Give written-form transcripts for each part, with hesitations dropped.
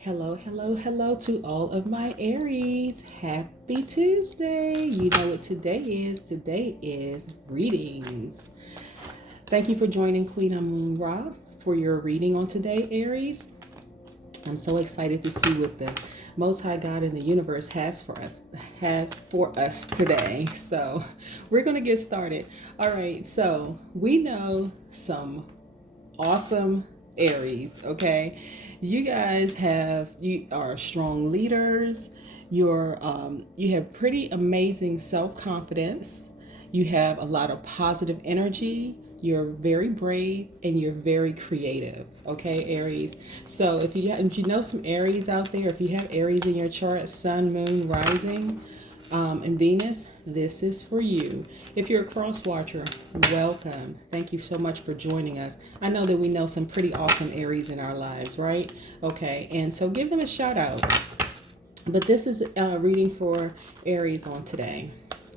Hello, hello, hello to all of my Aries. Happy Tuesday. You know what today is? Today is readings. Thank you for joining Queen Amun Ra for your reading on today, Aries. I'm so excited to see what the Most High God in the universe has for us today. So we're going to get started. All right. So we know some awesome Aries, okay? You are strong leaders. You have pretty amazing self-confidence. You have a lot of positive energy. You're very brave and you're very creative, okay, Aries? So if you know some Aries out there, if you have Aries in your chart, Sun, Moon, Rising, and Venus, this is for you. If you're a cross watcher, welcome. Thank you so much for joining us. I know that we know some pretty awesome Aries in our lives, right? Okay, and so give them a shout out. But this is a reading for Aries on today.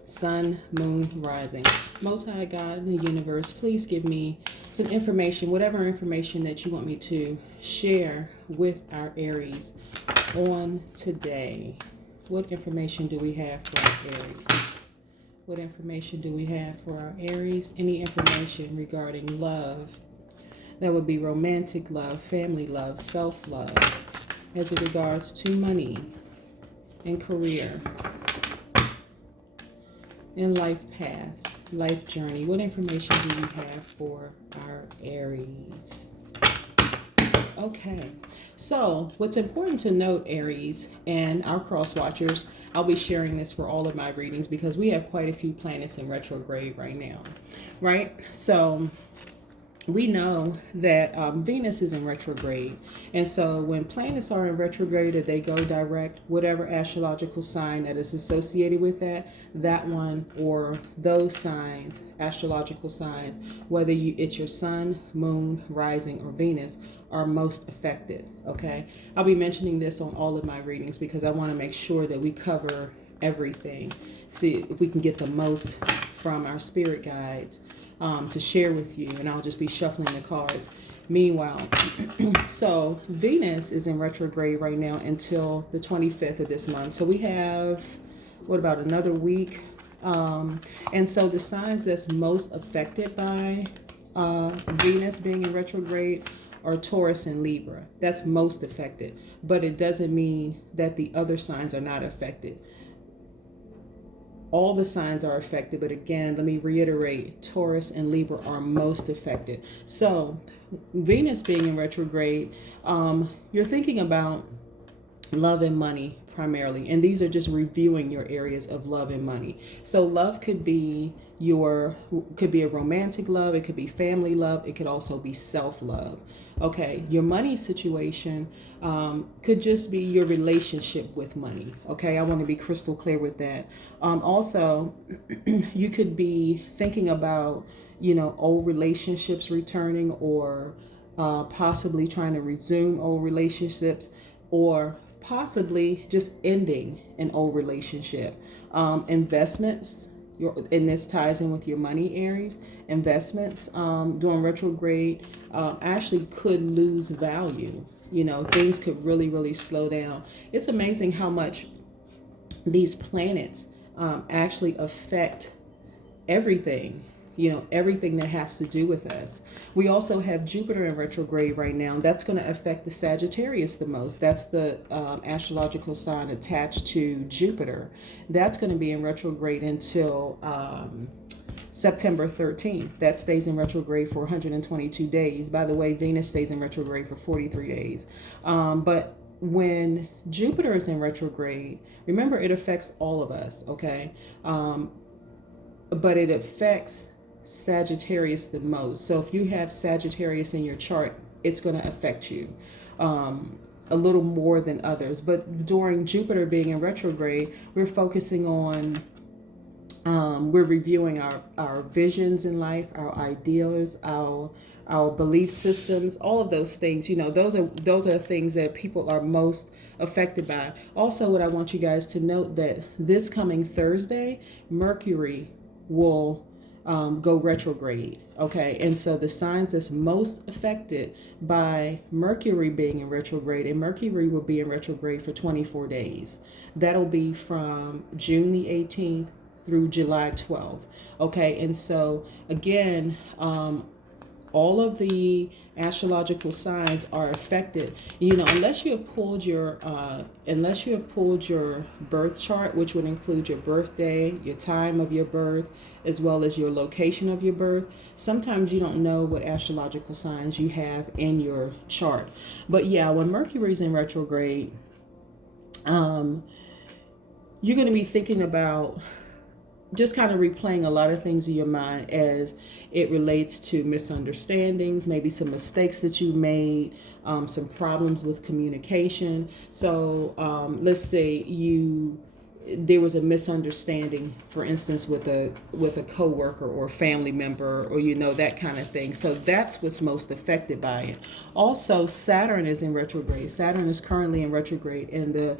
Sun, Moon, Rising. Most High God in the universe, please give me some information, whatever information that you want me to share with our Aries on today. What information do we have for our Aries? What information do we have for our Aries? Any information regarding love? That would be romantic love, family love, self-love, as it regards to money and career and life path, life journey. What information do you have for our Aries? Okay, so what's important to note, Aries and our cross watchers, I'll be sharing this for all of my readings because we have quite a few planets in retrograde right now, right? So we know that Venus is in retrograde. And so when planets are in retrograde or they go direct, whatever astrological sign that is associated with that one or those signs, astrological signs, whether it's your sun, moon, rising, or Venus, are most affected, okay? I'll be mentioning this on all of my readings because I want to make sure that we cover everything. See if we can get the most from our spirit guides to share with you, and I'll just be shuffling the cards. Meanwhile, so Venus is in retrograde right now until the 25th of this month. So we have, what about another week? And so the signs that's most affected by Venus being in retrograde are Taurus and Libra. That's most affected, but it doesn't mean that the other signs are not affected. All the signs are affected, but again, let me reiterate, Taurus and Libra are most affected. So Venus being in retrograde, you're thinking about love and money primarily, and these are just reviewing your areas of love and money. So love could be a romantic love, it could be family love, it could also be self-love. Okay, your money situation could just be your relationship with money. Okay, I want to be crystal clear with that. Also, you could be thinking about, old relationships returning, or possibly trying to resume old relationships, or possibly just ending an old relationship. Investments, and this ties in with your money, Aries. Investments during retrograde actually could lose value. Things could really, really slow down. It's amazing how much these planets actually affect everything, everything that has to do with us. We also have Jupiter in retrograde right now. That's going to affect the Sagittarius the most. That's the astrological sign attached to Jupiter. That's going to be in retrograde until September 13th. That stays in retrograde for 122 days. By the way, Venus stays in retrograde for 43 days. But when Jupiter is in retrograde, remember, it affects all of us, okay? But it affects Sagittarius the most. So if you have Sagittarius in your chart, it's going to affect you a little more than others. But during Jupiter being in retrograde, we're focusing on, we're reviewing our visions in life, our ideals, our belief systems, all of those things. Those are things that people are most affected by. Also, what I want you guys to note, that this coming Thursday, Mercury will go retrograde. Okay, and so the signs that's most affected by Mercury being in retrograde, and Mercury will be in retrograde for 24 days. That'll be from June the 18th through July 12th. Okay, and so again, all of the astrological signs are affected, unless you have pulled your birth chart, which would include your birthday, your time of your birth, as well as your location of your birth. Sometimes you don't know what astrological signs you have in your chart. But yeah, when Mercury's in retrograde, you're going to be thinking about just kind of replaying a lot of things in your mind as it relates to misunderstandings, maybe some mistakes that you made, some problems with communication. So let's say there was a misunderstanding, for instance, with a coworker or family member, or that kind of thing. So that's what's most affected by it. Also, Saturn is in retrograde. Saturn is currently in retrograde, and the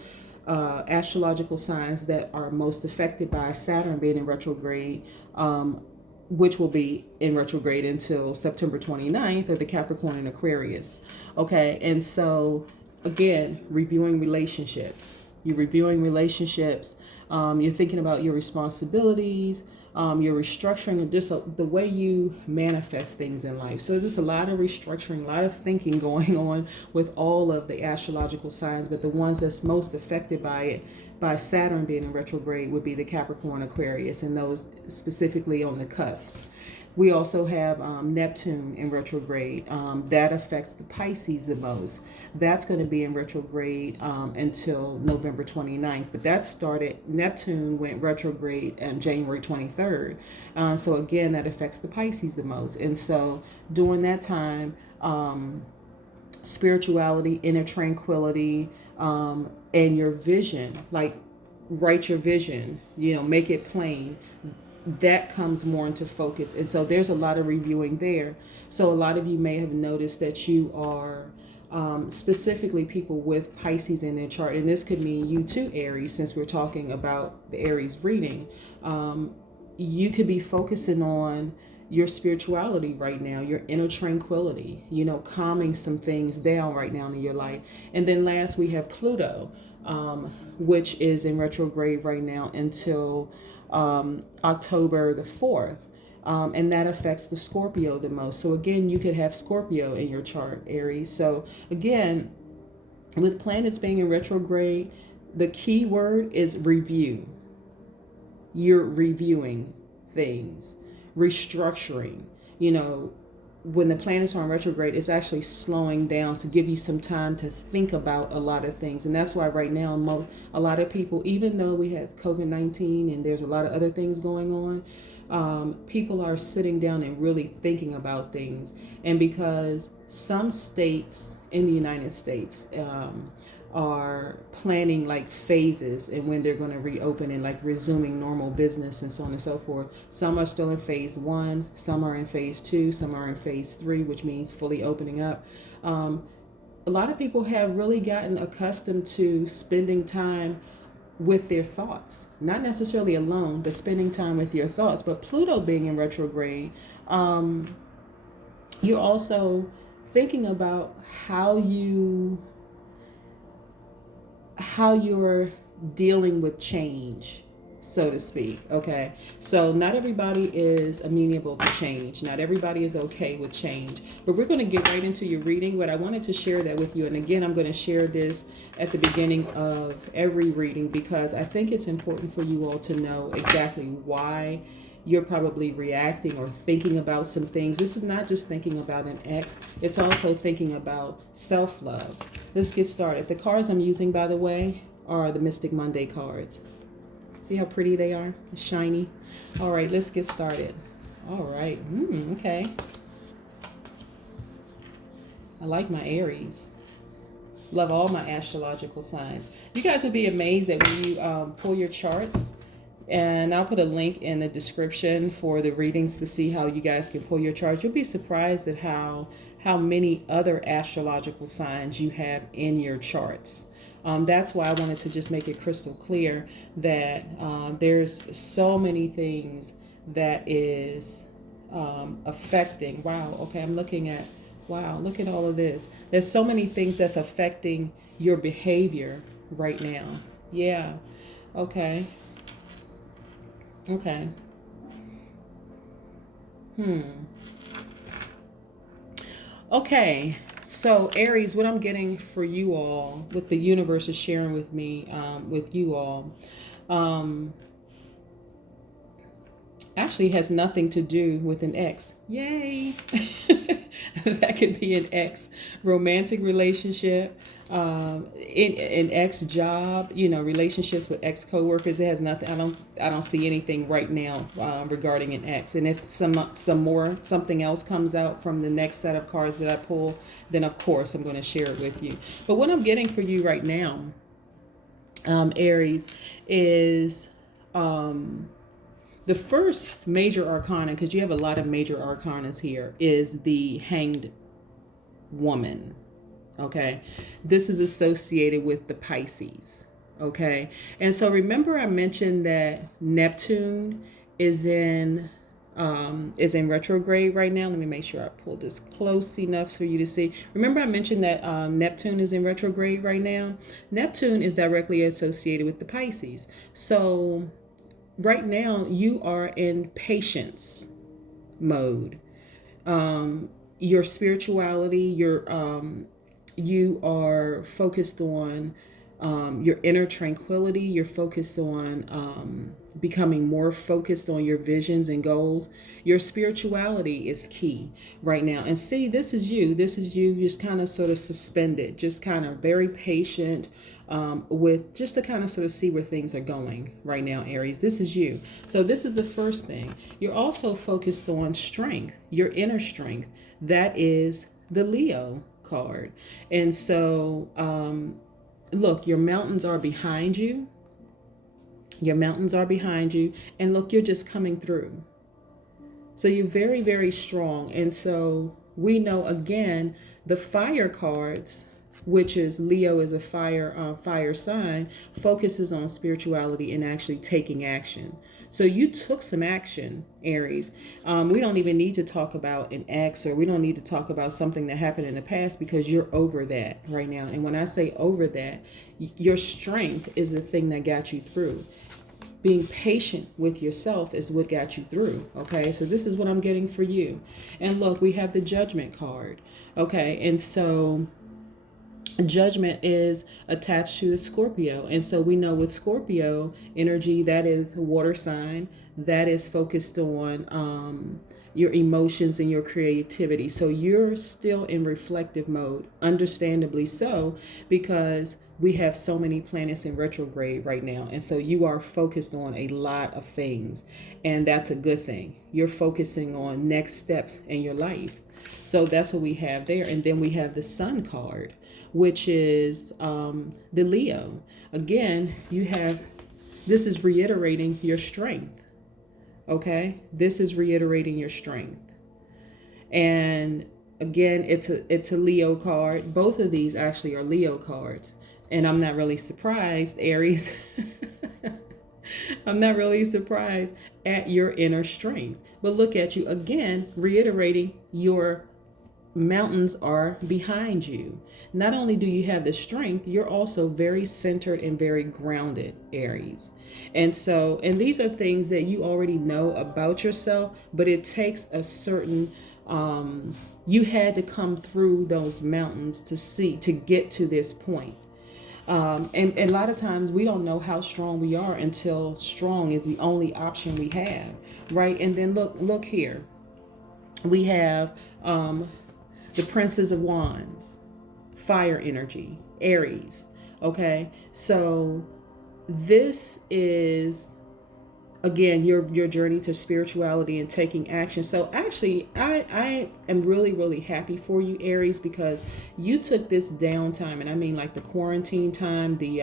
astrological signs that are most affected by Saturn being in retrograde, which will be in retrograde until September 29th, are the Capricorn and Aquarius. Okay, and so again, reviewing relationships. You're reviewing relationships. You're thinking about your responsibilities. You're restructuring just the way you manifest things in life. So there's just a lot of restructuring, a lot of thinking going on with all of the astrological signs, but the ones that's most affected by Saturn being in retrograde would be the Capricorn, Aquarius, and those specifically on the cusp. We also have Neptune in retrograde. That affects the Pisces the most. That's going to be in retrograde until November 29th. But Neptune went retrograde on January 23rd. So again, that affects the Pisces the most. And so during that time, spirituality, inner tranquility, and your vision, like write your vision, make it plain, that comes more into focus. And so there's a lot of reviewing there. So a lot of you may have noticed that you are specifically people with Pisces in their chart, and this could mean you too, Aries, since we're talking about the Aries reading. You could be focusing on your spirituality right now, your inner tranquility, calming some things down right now in your life. And then last, we have Pluto, which is in retrograde right now until October the 4th. And that affects the Scorpio the most. So again, you could have Scorpio in your chart, Aries. So again, with planets being in retrograde, the key word is review. You're reviewing things, restructuring. When the planets are in retrograde, it's actually slowing down to give you some time to think about a lot of things. And that's why right now, a lot of people, even though we have COVID-19 and there's a lot of other things going on, people are sitting down and really thinking about things. And because some states in the United States are planning like phases and when they're going to reopen and like resuming normal business and so on and so forth. Some are still in phase 1, some are in phase 2, some are in phase 3, which means fully opening up. A lot of people have really gotten accustomed to spending time with their thoughts, not necessarily alone, but spending time with your thoughts. But Pluto being in retrograde, you're also thinking about how you're dealing with change, so to speak. Okay, so not everybody is amenable to change. Not everybody is okay with change. But we're going to get right into your reading. But I wanted to share that with you. And again, I'm going to share this at the beginning of every reading because I think it's important for you all to know exactly why you're probably reacting or thinking about some things. This is not just thinking about an ex, it's also thinking about self-love. Let's get started. The cards I'm using, by the way, are the Mystic Monday cards. See how pretty they are? Shiny. All right, let's get started. All right. Okay. I like my Aries. Love all my astrological signs. You guys would be amazed that when you pull your charts, and I'll put a link in the description for the readings to see how you guys can pull your charts. You'll be surprised at how many other astrological signs you have in your charts. That's why I wanted to just make it crystal clear that there's so many things that is affecting. Wow. Okay. I'm looking at, wow, look at all of this. There's so many things that's affecting your behavior right now. Yeah. Okay. Okay. Okay. So, Aries, what I'm getting for you all, what the universe is sharing with me, with you all, um, actually has nothing to do with an ex. Yay! That could be an ex romantic relationship, an ex job, relationships with ex coworkers. It has nothing. I don't see anything right now regarding an ex. And if something else comes out from the next set of cards that I pull, then of course I'm going to share it with you. But what I'm getting for you right now, Aries, is the first major arcana, because you have a lot of major arcanas here, is the Hanged Woman. Okay. This is associated with the Pisces. Okay. And so remember I mentioned that Neptune is in retrograde right now. Let me make sure I pull this close enough for you to see. Remember I mentioned that Neptune is in retrograde right now. Neptune is directly associated with the Pisces. So right now you are in patience mode. Your spirituality, you are focused on your inner tranquility. You're focused on becoming more focused on your visions and goals. Your spirituality is key right now. And see, this is you just kind of sort of suspended, just kind of very patient, with just to kind of sort of see where things are going right now, Aries. This is you. So this is the first thing. You're also focused on strength, your inner strength. That is the Leo card. And so, look, your mountains are behind you. Your mountains are behind you. And look, you're just coming through. So you're very, very strong. And so we know, again, the fire cards, which is Leo is a fire sign, focuses on spirituality and actually taking action. So you took some action, Aries. We don't even need to talk about an ex, or we don't need to talk about something that happened in the past, because you're over that right now. And when I say over that, your strength is the thing that got you through. Being patient with yourself is what got you through. Okay, so this is what I'm getting for you. And look, we have the Judgment card. Okay, and so Judgment is attached to the Scorpio. And so we know with Scorpio energy, that is a water sign that is focused on your emotions and your creativity. So you're still in reflective mode, understandably so, because we have so many planets in retrograde right now. And so you are focused on a lot of things, and that's a good thing. You're focusing on next steps in your life. So that's what we have there. And then we have the Sun card, which is the Leo. Again, this is reiterating your strength. Okay, this is reiterating your strength. And again, it's a Leo card. Both of these actually are Leo cards. And I'm not really surprised, Aries. I'm not really surprised at your inner strength. But look at you again, reiterating your mountains are behind you. Not only do you have the strength, you're also very centered and very grounded, Aries. And these are things that you already know about yourself, but it takes a certain, you had to come through those mountains to get to this point. And a lot of times we don't know how strong we are until strong is the only option we have, right? And then look here. We have the Princess of Wands, fire energy, Aries. Okay, so this is again your journey to spirituality and taking action. So actually I am really, really happy for you, Aries, because you took this downtime, and I mean like the quarantine time, the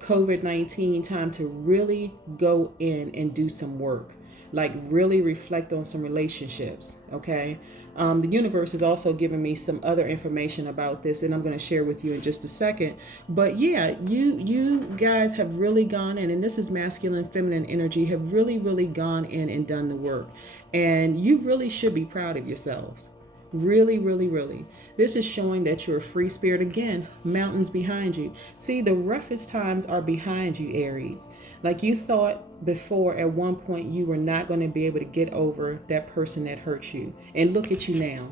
COVID-19 time, to really go in and do some work. Like really reflect on some relationships, okay? The universe has also given me some other information about this, and I'm going to share with you in just a second. But yeah, you guys have really gone in, and this is masculine, feminine energy, have really gone in and done the work. And you really should be proud of yourselves. Really. This is showing that you're a free spirit. Again, mountains behind you. See, the roughest times are behind you, Aries. Like you thought before at one point you were not going to be able to get over that person that hurt you. And look at you now.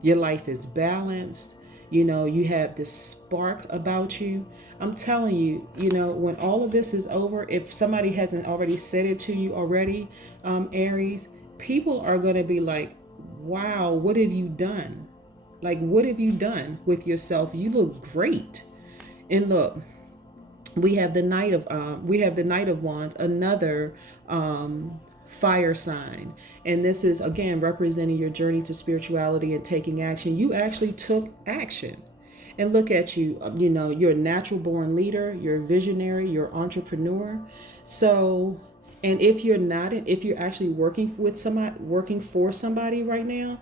Your life is balanced. You know, you have this spark about you. I'm telling you, you know, when all of this is over, if somebody hasn't already said it to you already, Aries, people are going to be like, wow, what have you done? Like, what have you done with yourself? You look great. And look, we have the Knight of Wands, another fire sign. And this is, again, representing your journey to spirituality and taking action. You actually took action. And look at you, you know, you're a natural born leader, you're a visionary, you're an entrepreneur. So, and if you're actually working for somebody right now,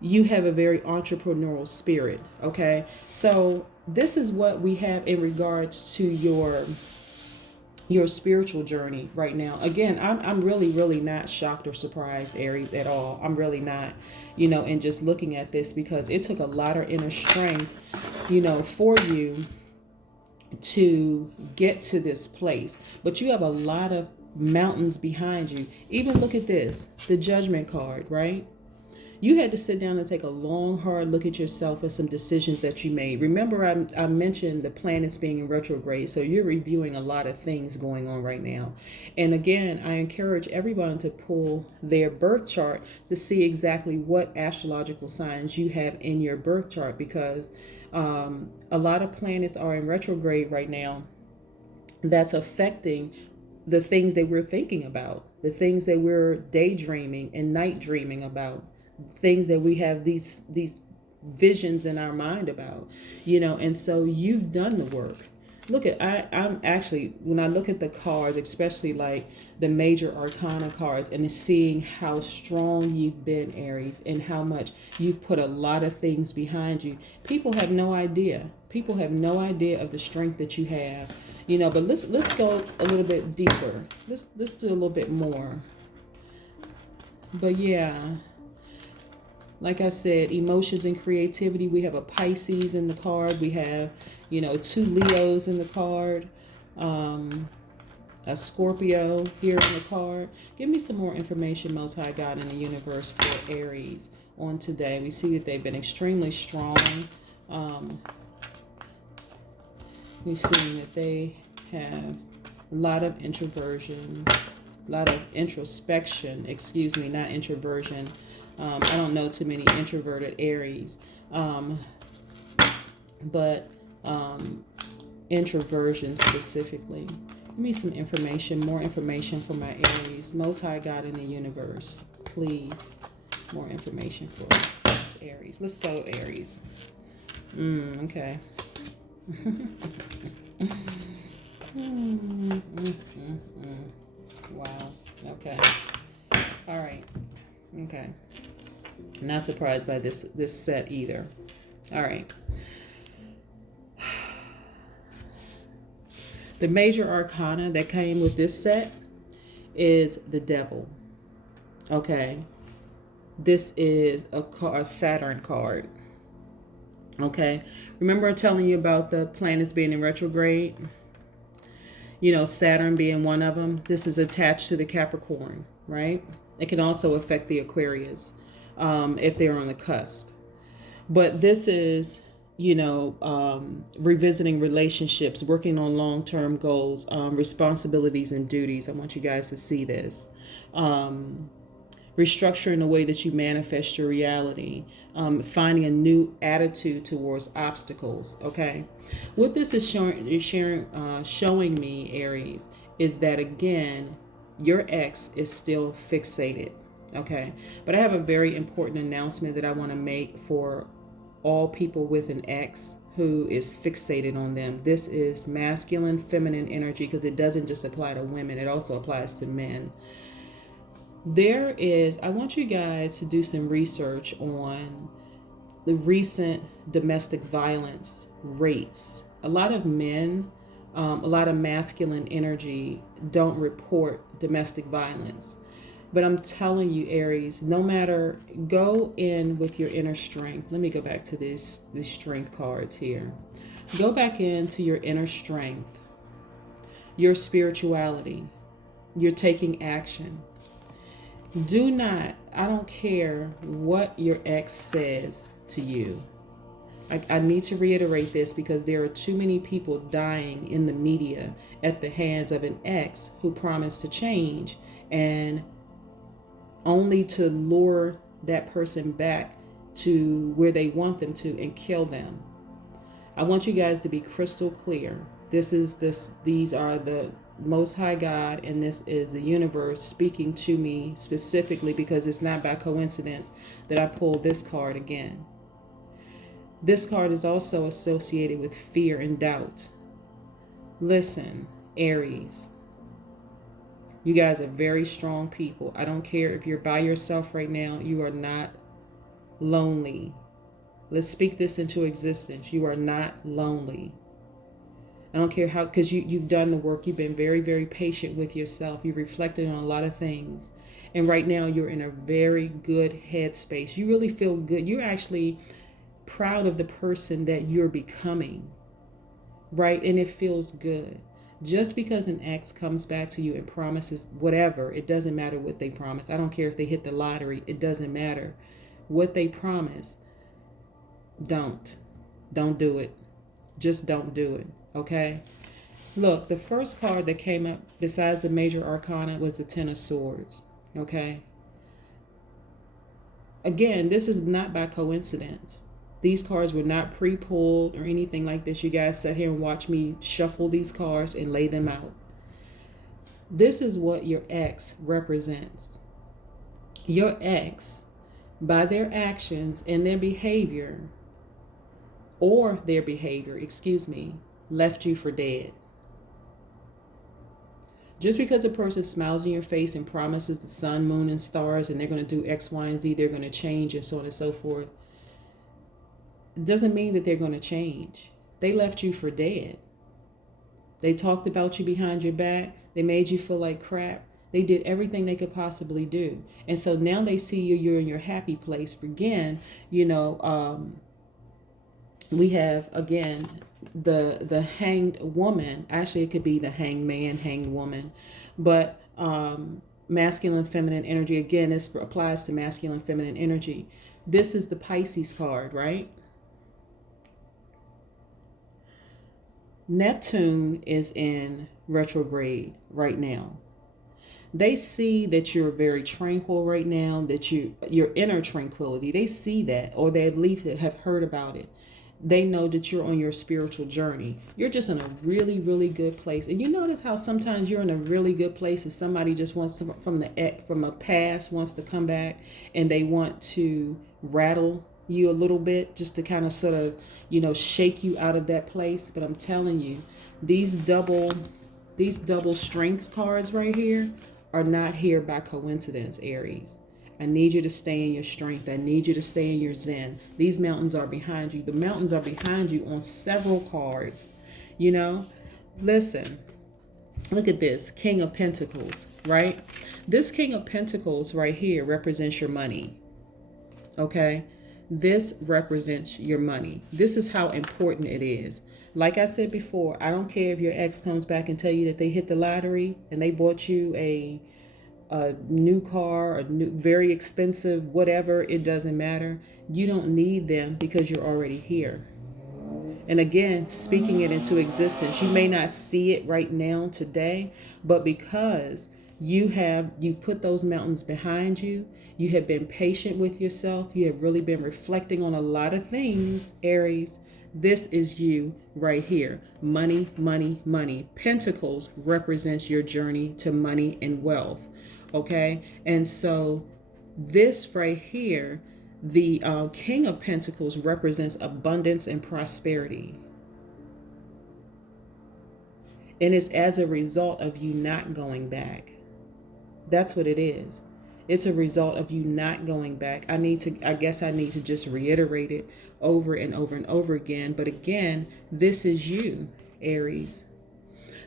you have a very entrepreneurial spirit, okay? So this is what we have in regards to your spiritual journey right now. Again, I'm really not shocked or surprised, Aries, at all. I'm really not, you know, and just looking at this, because it took a lot of inner strength, you know, for you to get to this place. But you have a lot of mountains behind you. Even look at this, the Judgment card, right? You had to sit down and take a long, hard look at yourself and some decisions that you made. Remember, I mentioned the planets being in retrograde, so you're reviewing a lot of things going on right now. And again, I encourage everyone to pull their birth chart to see exactly what astrological signs you have in your birth chart, because a lot of planets are in retrograde right now. That's affecting the things that we're thinking about, the things that we're daydreaming and night dreaming about, things that we have these visions in our mind about, you know. And so you've done the work. Look at, I'm actually, when I look at the cards, especially like the major arcana cards, and seeing how strong you've been, Aries, and how much you've put a lot of things behind you. People have no idea. People have no idea of the strength that you have, you know. But let's go a little bit deeper. Let's do a little bit more. But yeah, like I said, emotions and creativity. We have a Pisces in the card. We have, you know, 2 Leos in the card. A Scorpio here in the card. Give me some more information, Most High God in the universe, for Aries on today. We see that they've been extremely strong. We've seen that they have a lot of introversion, a lot of introspection, excuse me, not introversion. I don't know too many introverted Aries, but introversion specifically. Give me some information, more information for my Aries. Most High God in the universe, please, more information for Aries. Let's go, Aries. Okay. Wow. Okay. All right. Okay. Not surprised by this set either. All right. The major arcana that came with this set is the Devil. Okay. This is a Saturn card. Okay. Remember telling you about the planets being in retrograde? You know, Saturn being one of them. This is attached to the Capricorn, right? It can also affect the Aquarius if they're on the cusp. But this is, you know, revisiting relationships, working on long-term goals, responsibilities and duties. I want you guys to see this. Restructuring the way that you manifest your reality, finding a new attitude towards obstacles, okay? What this is showing me, Aries, is that, again, your ex is still fixated, okay? But I have a very important announcement that I want to make for all people with an ex who is fixated on them. This is masculine, feminine energy, because it doesn't just apply to women, it also applies to men. I want you guys to do some research on the recent domestic violence rates. A lot of men, a lot of masculine energy don't report domestic violence. But I'm telling you, Aries, no matter, go in with your inner strength. Let me go back to these strength cards here. Go back into your inner strength, your spirituality. You're taking action. Do not, I don't care what your ex says to you. I need to reiterate this because there are too many people dying in the media at the hands of an ex who promised to change, and only to lure that person back to where they want them to and kill them. I want you guys to be crystal clear. These are the Most High God, and this is the universe speaking to me specifically, because it's not by coincidence that I pulled this card again. This card is also associated with fear and doubt. Listen, Aries, you guys are very strong people. I don't care if you're by yourself right now. You are not lonely. Let's speak this into existence. You are not lonely. I don't care how, because you've done the work. You've been very, very patient with yourself. You've reflected on a lot of things. And right now you're in a very good headspace. You really feel good. You're actually proud of the person that you're becoming, right? And it feels good. Just because an ex comes back to you and promises whatever, it doesn't matter what they promise. I don't care if they hit the lottery. It doesn't matter what they promise. Don't do it. Just don't do it. Okay. Look, the first card that came up besides the major arcana was the Ten of Swords. Okay. Again, this is not by coincidence. These cards were not pre-pulled or anything like this. You guys sat here and watched me shuffle these cards and lay them out. This is what your ex represents. Your ex, by their actions and their behavior, left you for dead. Just because a person smiles in your face and promises the sun, moon, and stars, and they're going to do X, Y, and Z, they're going to change, and so on and so forth, doesn't mean that they're going to change. They left you for dead. They talked about you behind your back. They made you feel like crap. They did everything they could possibly do. And so now they see you're in your happy place. Again, we have, again, the hanged woman. Actually, it could be the hanged man, hanged woman. But masculine, feminine energy. Again, this applies to masculine, feminine energy. This is the Pisces card, right? Neptune is in retrograde right now. They see that you're very tranquil right now, that your inner tranquility. They see that, or they at least have heard about it. They know that you're on your spiritual journey. You're just in a really, really good place. And you notice how sometimes you're in a really good place and somebody just wants to, from a past wants to come back, and they want to rattle you a little bit just to kind of sort of, shake you out of that place. But I'm telling you, these double strengths cards right here are not here by coincidence, Aries. I need you to stay in your strength. I need you to stay in your zen. These mountains are behind you. The mountains are behind you on several cards. Listen, look at this King of Pentacles, right? This King of Pentacles right here represents your money. Okay? This represents your money. This is how important it is. Like I said before, I don't care if your ex comes back and tell you that they hit the lottery and they bought you a new car, very expensive, whatever, it doesn't matter. You don't need them because you're already here. And again, speaking it into existence, you may not see it right now today, but because you've put those mountains behind you, you have been patient with yourself, you have really been reflecting on a lot of things, Aries. This is you right here. Money, money, money. Pentacles represents your journey to money and wealth. Okay, and so this right here, the King of Pentacles represents abundance and prosperity. And it's as a result of you not going back. That's what it is. It's a result of you not going back. I guess I need to just reiterate it over and over and over again. But again, this is you, Aries.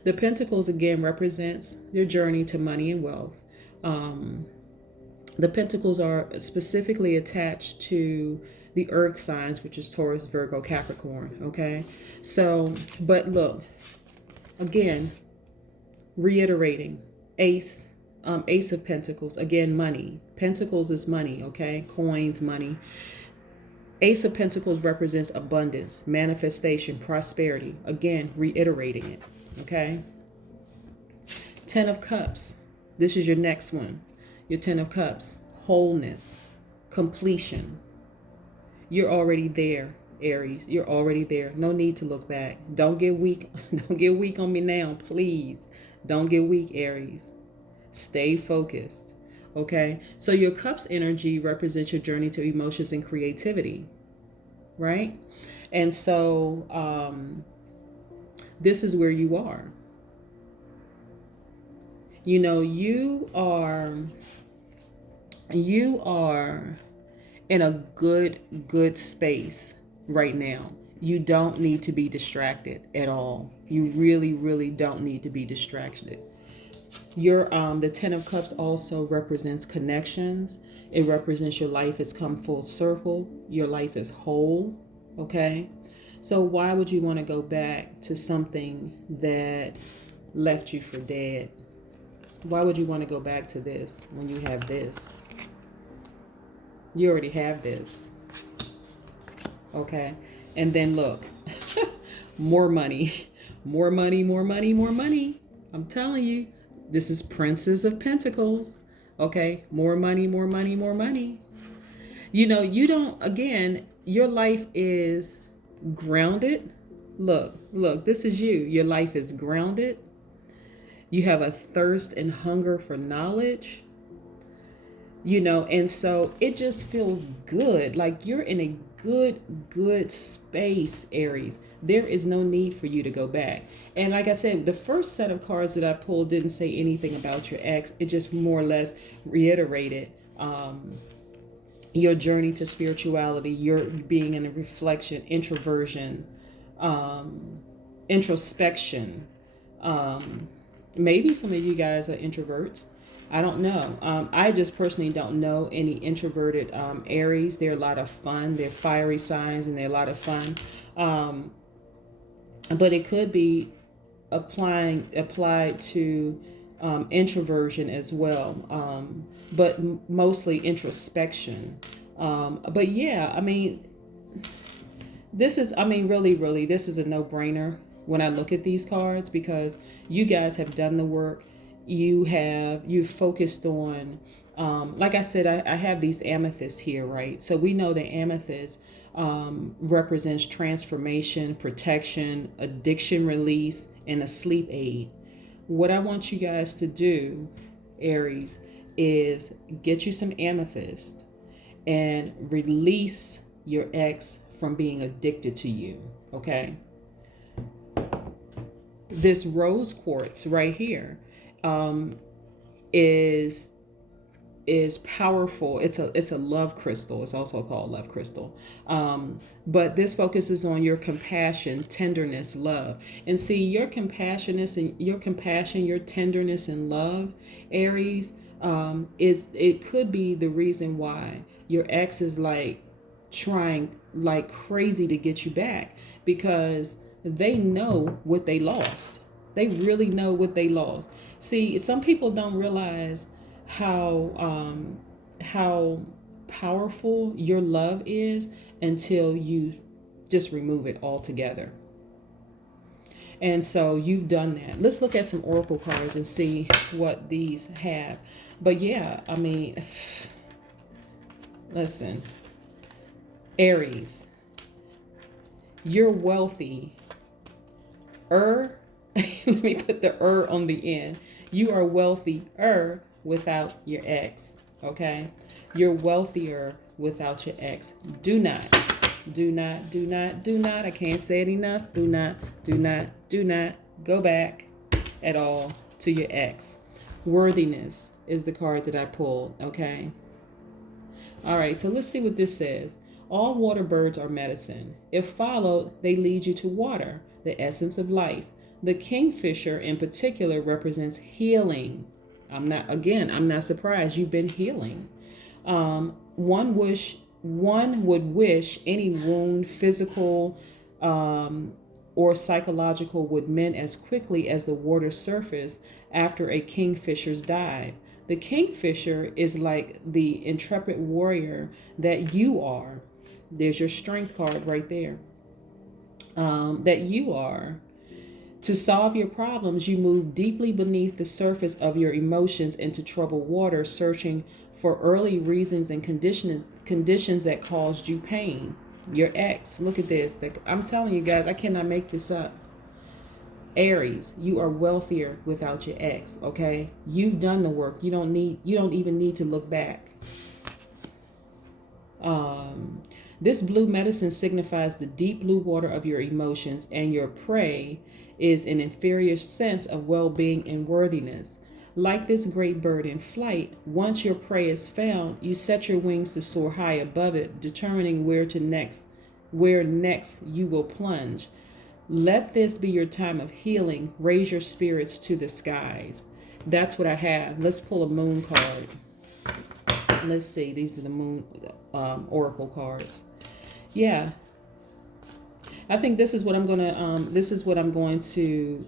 The Pentacles again represents your journey to money and wealth. The Pentacles are specifically attached to the earth signs, which is Taurus, Virgo, Capricorn. Okay. So, but look, again, reiterating, Ace of Pentacles, again, money. Pentacles is money, okay? Coins, money. Ace of Pentacles represents abundance, manifestation, prosperity. Again, reiterating it, okay? Ten of Cups. This is your next one. Your Ten of Cups. Wholeness, completion. You're already there, Aries. You're already there. No need to look back. Don't get weak. Don't get weak on me now, please. Don't get weak, Aries. Stay focused. Okay? So your Cups energy represents your journey to emotions and creativity. Right? And so this is where you are. You know, you are in a good space right now. You don't need to be distracted at all. You really don't need to be distracted. Your the Ten of Cups also represents connections. It represents your life has come full circle. Your life is whole. Okay? So why would you want to go back to something that left you for dead? Why would you want to go back to this when you have this? You already have this. Okay? And then look, more money, more money, more money, more money. I'm telling you, this is Princess of Pentacles. Okay? More money, more money, more money. You know, you don't, again, your life is grounded. Look, this is you. Your life is grounded. You have a thirst and hunger for knowledge. You know, and so it just feels good. Like you're in a good space, Aries. There is no need for you to go back. And like I said, the first set of cards that I pulled didn't say anything about your ex. It just more or less reiterated your journey to spirituality, your being in a reflection, introversion, introspection. Maybe some of you guys are introverts. I don't know. I just personally don't know any introverted Aries. They're a lot of fun. They're fiery signs and they're a lot of fun. But it could be applied to introversion as well. But mostly introspection. But yeah, I mean, really, this is a no-brainer when I look at these cards because you guys have done the work. You've focused on, like I said, I have these amethysts here, right? So we know that amethyst represents transformation, protection, addiction release, and a sleep aid. What I want you guys to do, Aries, is get you some amethyst and release your ex from being addicted to you, okay? This rose quartz right here is powerful. It's a love crystal. It's also called love crystal. But this focuses on your compassion, tenderness, love. And see, your compassion, your tenderness and love, Aries, it could be the reason why your ex is like trying like crazy to get you back because they know what they lost. They really know what they lost. See, some people don't realize how powerful your love is until you just remove it altogether. And so you've done that. Let's look at some oracle cards and see what these have. But yeah, I mean, listen, Aries, you're wealthy. Let me put the on the end. You are wealthier without your ex, okay? You're wealthier without your ex. Do not, I can't say it enough. Do not go back at all to your ex. Worthiness, is the card that I pulled, okay? All right, so let's see what this says. All water birds are medicine. If followed, they lead you to water, the essence of life. The kingfisher in particular represents healing. I'm not surprised you've been healing. One would wish any wound, physical or psychological, would mend as quickly as the water surface after a kingfisher's dive. The kingfisher is like the intrepid warrior that you are. There's your strength card right there. That you are. To solve your problems, you move deeply beneath the surface of your emotions into troubled water, searching for early reasons and conditions that caused you pain. Your ex, look at this. I'm telling you guys, I cannot make this up. Aries, you are wealthier without your ex, okay? You've done the work. You don't even need to look back. This blue medicine signifies the deep blue water of your emotions, and your prey is an inferior sense of well-being and worthiness. Like this great bird in flight, once your prey is found, you set your wings to soar high above it, determining where next you will plunge. Let this be your time of healing. Raise your spirits to the skies. That's what I have. Let's pull a moon card. Let's see. These are the moon oracle cards. Yeah, I think this is what I'm going to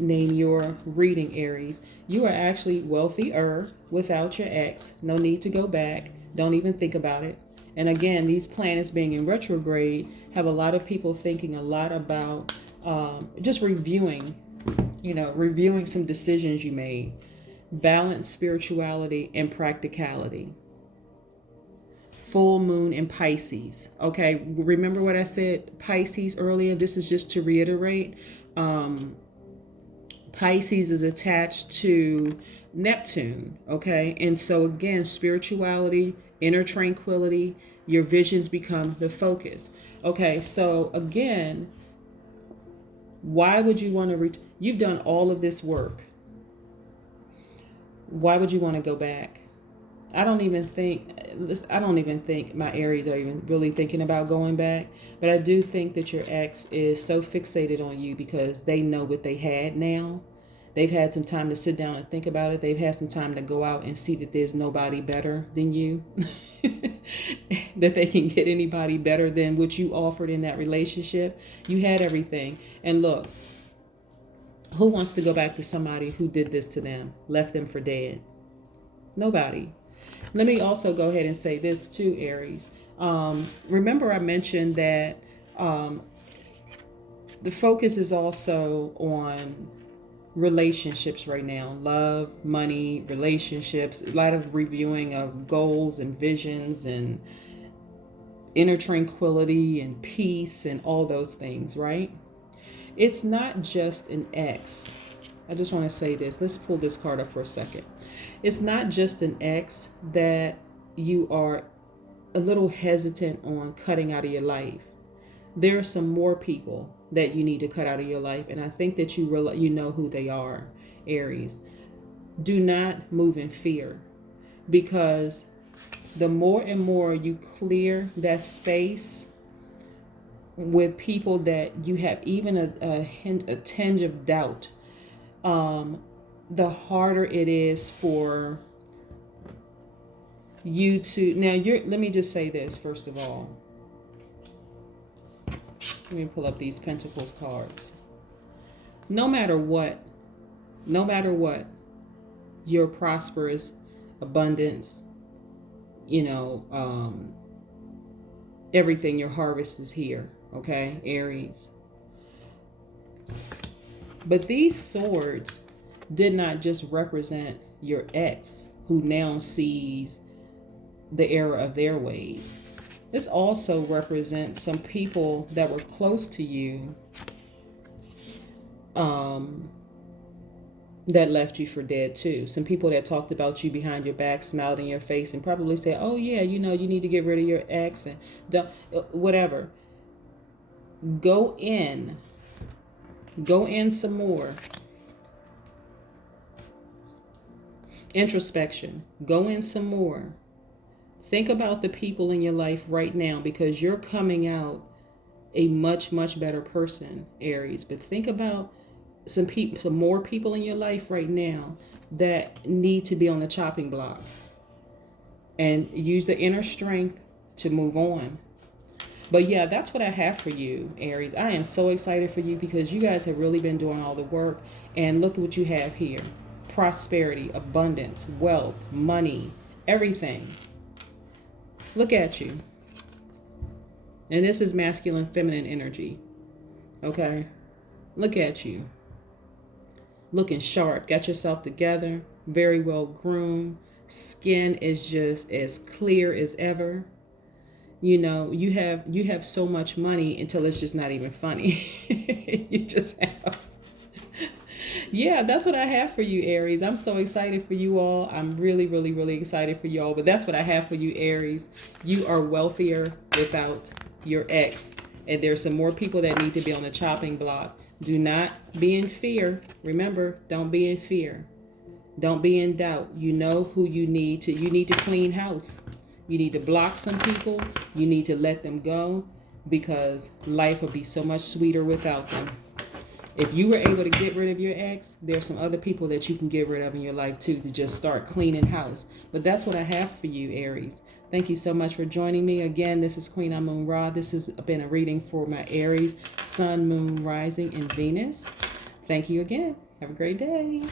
name your reading, Aries. You are actually wealthier without your ex. No need to go back. Don't even think about it. And again, these planets being in retrograde have a lot of people thinking a lot about just reviewing some decisions you made. Balance, spirituality, and practicality. Full moon in Pisces. Okay, remember what I said, Pisces, earlier? This is just to reiterate. Pisces is attached to Neptune, okay? And so again, spirituality, inner tranquility, your visions become the focus. Okay, so again, why would you want to you've done all of this work. Why would you want to go back? I don't even think my Aries are even really thinking about going back. But I do think that your ex is so fixated on you because they know what they had now. They've had some time to sit down and think about it. They've had some time to go out and see that there's nobody better than you. That they can get anybody better than what you offered in that relationship. You had everything. And look, who wants to go back to somebody who did this to them, left them for dead? Nobody. Let me also go ahead and say this too, Aries. Remember I mentioned that the focus is also on relationships right now. Love, money, relationships. A lot of reviewing of goals and visions and inner tranquility and peace and all those things, right? It's not just an ex. I just want to say this. Let's pull this card up for a second. It's not just an ex that you are a little hesitant on cutting out of your life. There are some more people that you need to cut out of your life, and I think that you know who they are, Aries. Do not move in fear, because the more and more you clear that space with people that you have even a tinge of doubt, the harder it is for you to let me just say this first of all. Let me pull up these Pentacles cards. No matter what, your prosperous abundance, everything, your harvest is here, okay, Aries. But these swords did not just represent your ex who now sees the error of their ways. This also represents some people that were close to you that left you for dead too. Some people that talked about you behind your back, smiled in your face, and probably said, oh yeah, you need to get rid of your ex and whatever. Go in some more. Introspection. Go in some more. Think about the people in your life right now, because you're coming out a much, much better person, Aries. But think about some more people in your life right now that need to be on the chopping block, and use the inner strength to move on. But yeah, that's what I have for you, Aries. I am so excited for you because you guys have really been doing all the work. And look at what you have here. Prosperity, abundance, wealth, money, everything. Look at you. And this is masculine, feminine energy. Okay? Look at you. Looking sharp. Got yourself together. Very well groomed. Skin is just as clear as ever. You know, you have so much money until it's just not even funny. You just have. Yeah, that's what I have for you, Aries. I'm so excited for you all. I'm really, really, really excited for you all. But that's what I have for you, Aries. You are wealthier without your ex. And there's some more people that need to be on the chopping block. Do not be in fear. Remember, don't be in fear. Don't be in doubt. You know who you need to clean house. You need to block some people. You need to let them go, because life will be so much sweeter without them. If you were able to get rid of your ex, there's some other people that you can get rid of in your life too, to just start cleaning house. But that's what I have for you, Aries. Thank you so much for joining me. Again, this is Queen Amun Ra. This has been a reading for my Aries, Sun, Moon, Rising, and Venus. Thank you again. Have a great day.